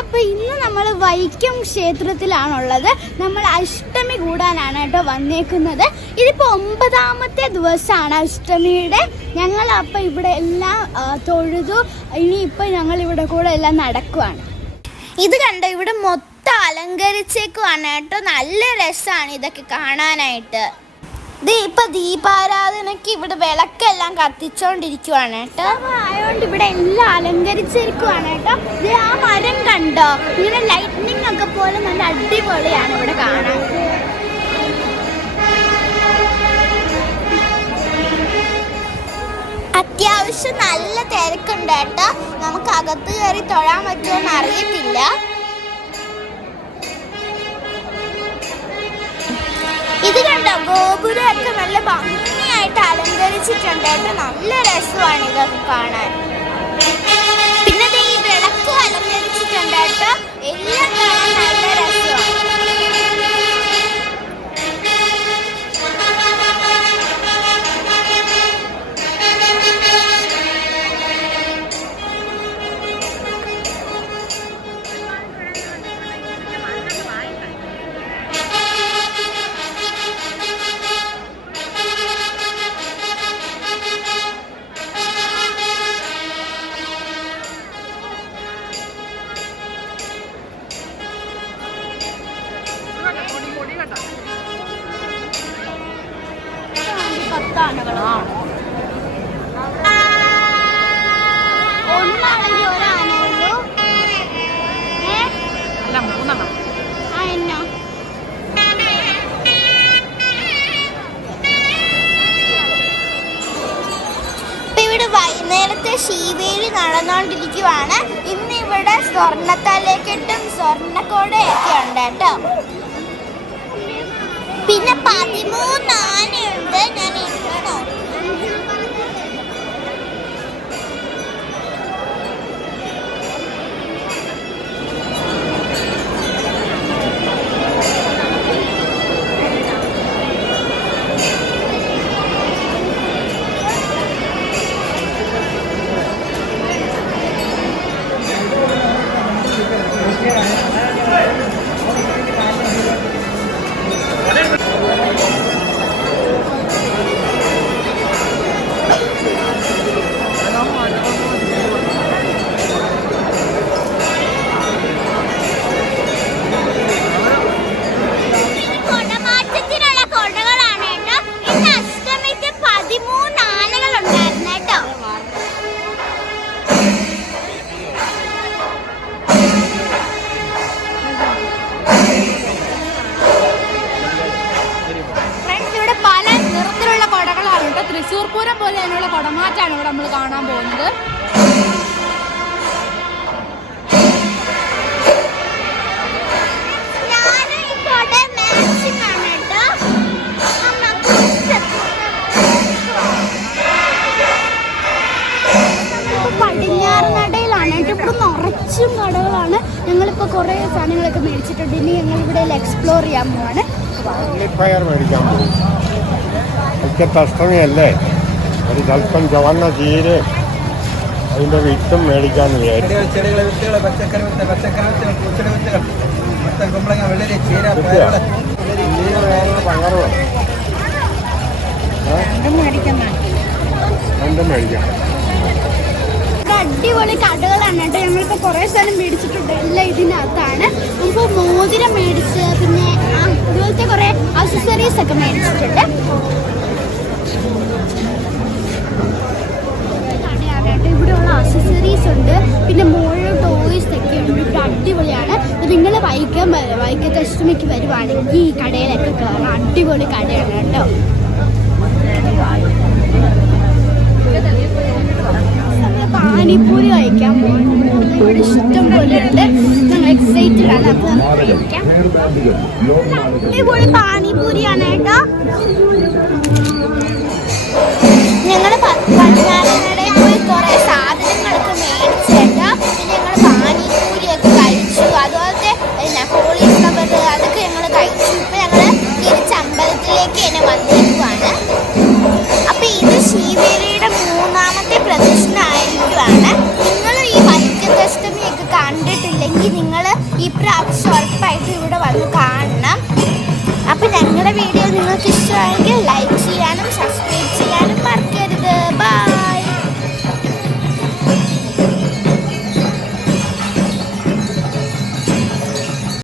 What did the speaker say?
അപ്പോൾ ഇന്ന് നമ്മൾ വൈക്കം ക്ഷേത്രത്തിലാണുള്ളത്. നമ്മൾ അഷ്ടമി കൂടാനാണ് കേട്ടോ വന്നേക്കുന്നത്. ഇതിപ്പോൾ 9ാമത്തെ ദിവസമാണ് അഷ്ടമിയുടെ. ഞങ്ങൾ അപ്പോൾ ഇവിടെ എല്ലാം തൊഴുതു. ഇനിയിപ്പോൾ ഞങ്ങൾ ഇവിടെ കൂടെ എല്ലാം നടക്കുവാണ്. ഇത് കണ്ടോ, ഇവിടെ മൊത്തം അലങ്കരിച്ചേക്കുവാണ് കേട്ടോ. നല്ല രസമാണ് ഇതൊക്കെ കാണാനായിട്ട്. ഇപ്പൊ ദീപാരാധനക്ക് ഇവിടെ വിളക്കെല്ലാം കത്തിച്ചോണ്ടിരിക്കുവാണ് കേട്ടോ. ആയതുകൊണ്ട് ഇവിടെ എല്ലാം അലങ്കരിച്ചിരിക്കുവാണ് കേട്ടോ. ആ മരം കണ്ടോ, ഇങ്ങനെ ലൈറ്റ്നിങ് ഒക്കെ പോലെ നല്ല അടിപൊളിയാണ് ഇവിടെ കാണാൻ. അത്യാവശ്യം നല്ല തിരക്കുണ്ട് കേട്ടോ. നമുക്ക് അകത്ത് കയറി തൊഴാൻ പറ്റുമോന്ന് അറിയത്തില്ല. ഇത് കണ്ടോ, ഗോപുരമൊക്കെ നല്ല ഭംഗിയായിട്ട് അലങ്കരിച്ചിട്ടുണ്ട് കേട്ടോ. നല്ല രസമാണ് ഇതൊക്കെ കാണാൻ. പിന്നെ ഈ വിളക്ക് അലങ്കരിച്ചിട്ടുണ്ട് കേട്ടോ. എല്ലാം കാണാൻ നല്ല രസമാണ്. ഒന്നാണെങ്കിൽ ഒരാനയുള്ളൂ. അല്ല, 3 എന്നാ ഇവിടെ വൈകുന്നേരത്തെ ശീവേലി നടന്നുകൊണ്ടിരിക്കുവാണ്. ഇന്ന് ഇവിടെ സ്വർണ്ണത്തലേക്കെട്ടും സ്വർണ്ണക്കോടയൊക്കെ ഉണ്ട് കേട്ടോ. പിന്നെ 13 ആനയുണ്ട്. ഞാൻ തൃശ്ശൂർ പൂരം പോലെ അതിനുള്ള കുടമാറ്റാണ് ഇവിടെ നമ്മൾ കാണാൻ പോകുന്നത്. പടിഞ്ഞാറ് നടയിലാണ്. ഇവിടെ നിറച്ചും കടകളാണ്. ഞങ്ങളിപ്പോൾ കുറേ സാധനങ്ങളൊക്കെ മേടിച്ചിട്ടുണ്ട്. ഇനി ഞങ്ങൾ ഇവിടെ എക്സ്പ്ലോർ ചെയ്യാൻ പോവാണ്. മേടിക്കാൻ പോകും. അഷ്ടമിയല്ലേ, ഒരു സ്വല്പം ചുവന്ന ചീര് അതിൻ്റെ വിത്തും മേടിക്കാന്ന് വിചാരിച്ചു. രണ്ടും മേടിക്കാം. അടിപൊളി കടകളാണ് കേട്ടോ. ഞങ്ങളിപ്പോൾ കുറേ സാധനം മേടിച്ചിട്ടുണ്ട്. എല്ലാം ഇതിനകത്താണ്. നമുക്ക് മോതിരം മേടിച്ച് പിന്നെ അതുപോലത്തെ കുറേ അക്സസറീസ് ഒക്കെ മേടിച്ചിട്ടുണ്ട്. കടയാണ് കേട്ടോ. ഇവിടെയുള്ള അക്സസറീസ് ഉണ്ട്. പിന്നെ മോളിൽ ടോയ്സ് ഒക്കെ ഉണ്ട്. ഇവിടെ അടിപൊളിയാണ്. നിങ്ങൾ വൈക്കത്തെ അഷ്ടമിക്ക് വരുവാണെങ്കിൽ ഈ കടയിലൊക്കെ കയറാം. അടിപൊളി കടയാണ് കേട്ടോ. പാനിപ്പൂരി കഴിക്കാൻ പോകുന്നത് ഇവിടെ ഇഷ്ടം പോലെ ഉണ്ട്. ഞങ്ങൾ എക്സൈറ്റഡ് ആണ്. അപ്പോൾ നമുക്ക് കഴിക്കാം. അടിപൊളി പാനിപ്പൂരിയാണ് കേട്ടോ. ഞങ്ങൾ പടിഞ്ഞാറങ്ങടയിൽ പോയി കുറേ സാധനങ്ങളൊക്കെ മേടിച്ചു കേട്ടോ. പിന്നെ ഞങ്ങൾ പാനിപ്പൂരിയൊക്കെ കഴിച്ചു. അതുപോലത്തെ ഹോളി ഫ്ലവർ അതൊക്കെ ഞങ്ങൾ കഴിച്ചു. ഇപ്പം ഞങ്ങൾ തിരിച്ച് അമ്പലത്തിലേക്ക് തന്നെ വന്നിരിക്കുവാണ്. അപ്പം ഇത് ശീവേലിയുടെ 3ാമത്തെ പ്രദക്ഷിണമായിരിക്കുവാണ്. നിങ്ങൾ ഈ വൈക്കത്തഷ്ടമിയൊക്കെ കണ്ടിട്ടില്ലെങ്കിൽ എങ്കിൽ നിങ്ങൾ ഈ പ്രാവശ്യം ഉറപ്പായിട്ട് ഇവിടെ വന്ന് കാണണം. അപ്പം ഞങ്ങളുടെ വീഡിയോ നിങ്ങൾക്ക് ഇഷ്ടമായെങ്കിൽ ലൈക്ക് ചെയ്യാനും സബ്സ്ക്രൈബ്